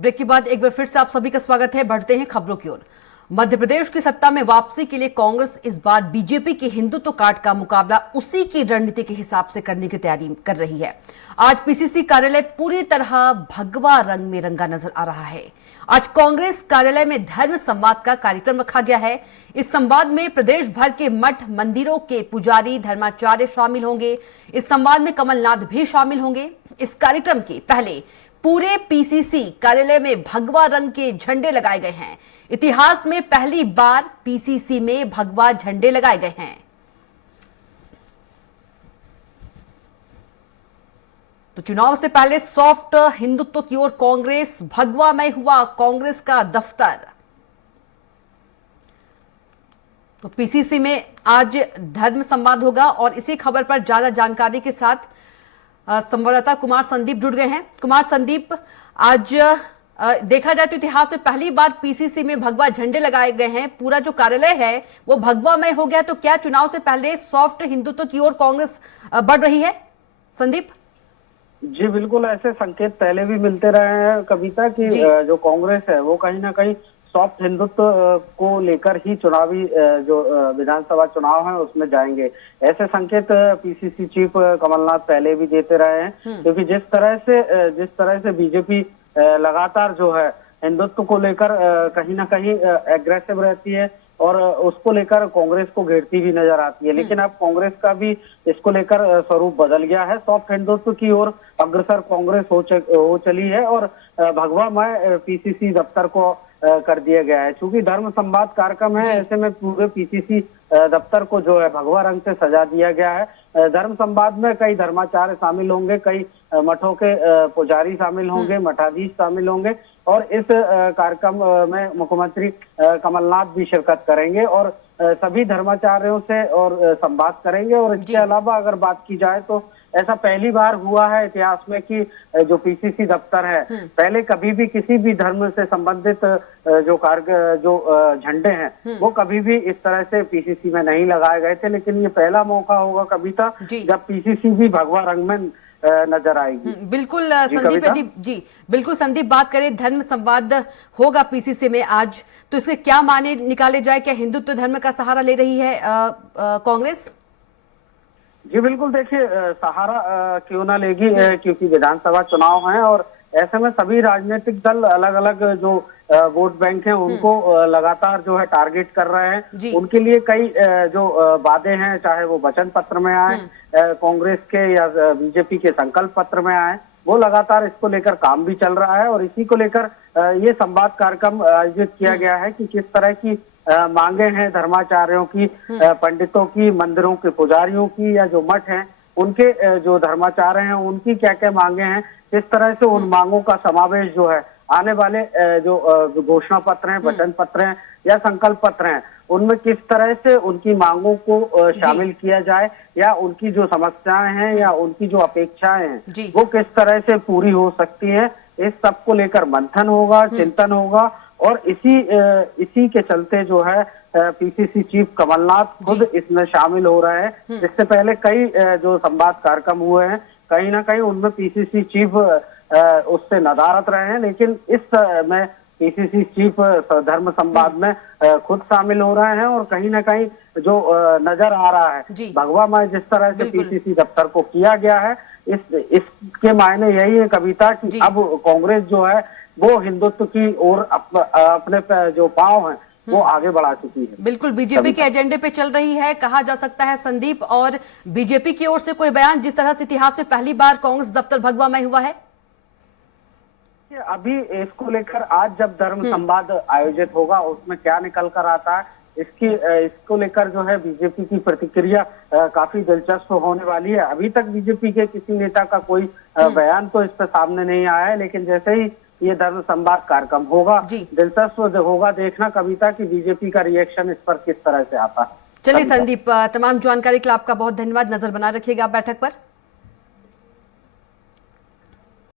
Break के बाद एक बार फिर से आप सभी का स्वागत है। बढ़ते हैं खबरों की ओर। मध्य प्रदेश की सत्ता में वापसी के लिए कांग्रेस इस बार बीजेपी के हिंदुत्व काट का मुकाबला उसी की रणनीति के हिसाब से करने की तैयारी कर रही है। आज पीसीसी कार्यालय पूरी तरह भगवा रंग में रंगा नजर आ रहा है। आज कांग्रेस कार्यालय में धर्म संवाद का कार्यक्रम रखा गया है। इस संवाद में प्रदेश भर के मठ मंदिरों के पुजारी धर्माचार्य शामिल होंगे। इस संवाद में कमलनाथ भी शामिल होंगे। इस कार्यक्रम के पहले पूरे पीसीसी कार्यालय में भगवा रंग के झंडे लगाए गए हैं। इतिहास में पहली बार पीसीसी में भगवा झंडे लगाए गए हैं। तो चुनाव से पहले सॉफ्ट हिंदुत्व की ओर कांग्रेस, भगवामय हुआ कांग्रेस का दफ्तर। तो पीसीसी में आज धर्म संवाद होगा और इसी खबर पर ज्यादा जानकारी के साथ संवाददाता कुमार संदीप जुड़ गए हैं। कुमार संदीप, आज देखा जाए तो इतिहास में पहली बार पीसीसी में भगवा झंडे लगाए गए हैं। पूरा जो कार्यालय है वो भगवामय हो गया। तो क्या चुनाव से पहले सॉफ्ट हिंदुत्व की ओर कांग्रेस बढ़ रही है? संदीप जी बिल्कुल, ऐसे संकेत पहले भी मिलते रहे हैं कविता की जो कांग्रेस है वो कहीं ना कहीं सॉफ्ट हिंदुत्व को लेकर ही चुनावी जो विधानसभा चुनाव है उसमें जाएंगे। ऐसे संकेत पीसीसी चीफ कमलनाथ पहले भी देते रहे हैं, क्योंकि जिस तरह से बीजेपी लगातार जो है हिंदुत्व को लेकर कहीं ना कहीं एग्रेसिव रहती है और उसको लेकर कांग्रेस को घेरती भी नजर आती है। लेकिन अब कांग्रेस का भी इसको लेकर स्वरूप बदल गया है। सॉफ्ट हिंदुत्व की ओर अग्रसर कांग्रेस हो चली है और भगवामय पीसीसी दफ्तर को कर दिया गया है। चूंकि धर्म संवाद कार्यक्रम है, ऐसे में पूरे पीसीसी दफ्तर को जो है भगवा रंग से सजा दिया गया है। धर्म संवाद में कई धर्माचार्य शामिल होंगे, कई मठों के पुजारी शामिल होंगे, मठाधीश शामिल होंगे और इस कार्यक्रम में मुख्यमंत्री कमलनाथ भी शिरकत करेंगे और सभी धर्माचार्यों से और संवाद करेंगे। और इसके अलावा अगर बात की जाए तो ऐसा पहली बार हुआ है इतिहास में कि जो पीसीसी दफ्तर है, पहले कभी भी किसी भी धर्म से संबंधित जो झंडे हैं वो कभी भी इस तरह से पीसीसी में नहीं लगाए गए थे। लेकिन ये पहला मौका होगा कविता जब पीसीसी भी भगवा रंग में नजर आएगी। बिल्कुल संदीप, यदि जी बिल्कुल संदीप बात करें, धर्म संवाद होगा पीसीसी में आज, तो इसके क्या माने निकाले जाए? क्या हिंदुत्व धर्म का सहारा ले रही है कांग्रेस? जी बिल्कुल, देखिए सहारा क्यों ना लेगी, क्योंकि विधानसभा चुनाव है और ऐसे में सभी राजनीतिक दल अलग अलग जो वोट बैंक हैं उनको लगातार जो है टारगेट कर रहे हैं। उनके लिए कई जो वादे हैं, चाहे वो वचन पत्र में आए, कांग्रेस के या बीजेपी के संकल्प पत्र में आए, वो लगातार इसको लेकर काम भी चल रहा है। और इसी को लेकर ये संवाद कार्यक्रम आयोजित किया गया है कि किस तरह की मांगे हैं धर्माचार्यों की, पंडितों की, मंदिरों के पुजारियों की या जो मठ हैं उनके जो धर्माचार्य हैं उनकी क्या क्या मांगे हैं, किस तरह से उन मांगों का समावेश जो है आने वाले जो घोषणा पत्र हैं, वचन पत्र हैं या संकल्प पत्र हैं उनमें किस तरह से उनकी मांगों को शामिल किया जाए या उनकी जो समस्याएं हैं या उनकी जो अपेक्षाएं हैं वो किस तरह से पूरी हो सकती है, इस सब को लेकर मंथन होगा, चिंतन होगा। और इसी के चलते जो है पीसीसी चीफ कमलनाथ खुद इसमें शामिल हो रहे हैं। इससे पहले कई जो संवाद कार्यक्रम हुए हैं कहीं ना कहीं उनमें पीसीसी चीफ उससे नदारत रहे हैं, लेकिन इस में पीसीसी चीफ धर्म संवाद में खुद शामिल हो रहे हैं और कहीं ना कहीं जो नजर आ रहा है भगवामय जिस तरह से पीसीसी दफ्तर को किया गया है, इसके मायने यही है कविता कि अब कांग्रेस जो है वो हिंदुत्व की ओर अपने जो पांव हैं वो आगे बढ़ा चुकी है। बिल्कुल बीजेपी के एजेंडे पे चल रही है कहा जा सकता है संदीप। और बीजेपी की ओर से कोई बयान जिस तरह से इतिहास में पहली बार कांग्रेस दफ्तर भगवामय हुआ है? अभी इसको लेकर आज जब धर्म संवाद आयोजित होगा उसमें क्या निकल कर आता है इसको लेकर जो है बीजेपी की प्रतिक्रिया काफी दिलचस्प होने वाली है। अभी तक बीजेपी के किसी नेता का कोई बयान तो इस पर सामने नहीं आया है, लेकिन जैसे ही ये धर्म संवाद कार्यक्रम होगा दिलचस्प होगा देखना कविता की बीजेपी का रिएक्शन इस पर किस तरह से आता है। चलिए संदीप, तमाम जानकारी के लिए आपका बहुत धन्यवाद। नजर बना रखिएगा आप बैठक पर।